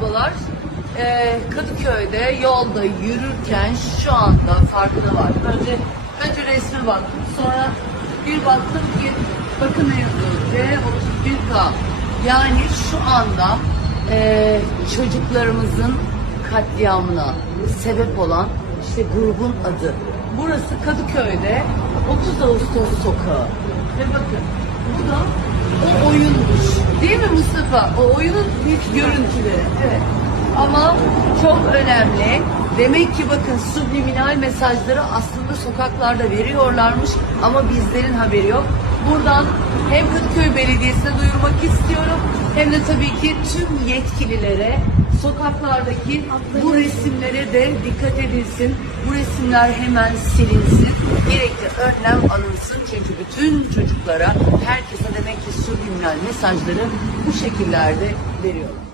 babalar Kadıköy'de yolda yürürken şu anda farkına var. Önce resme baktım, sonra bir baktım ki bakın ne yazıyor, C31K. Yani şu anda çocuklarımızın katliamına sebep olan işte grubun adı. Burası Kadıköy'de 30 Ağustos Sokağı. Ve bakın bu da o oyunmuş. Değil mi Mustafa? O oyunun ilk görüntüleri. Evet. Ama çok önemli. Demek ki bakın subliminal mesajları aslında sokaklarda veriyorlarmış ama bizlerin haberi yok. Buradan hem Kadıköy Belediyesi'ne duyurmak istiyorum hem de tabii ki tüm yetkililere sokaklardaki bu resimlere de dikkat edilsin. Bu resimler hemen silinsin. Gerekli önlem alınsın. Çünkü bütün çocuklara, herkese demek ki subliminal mesajları bu şekillerde veriyorlar.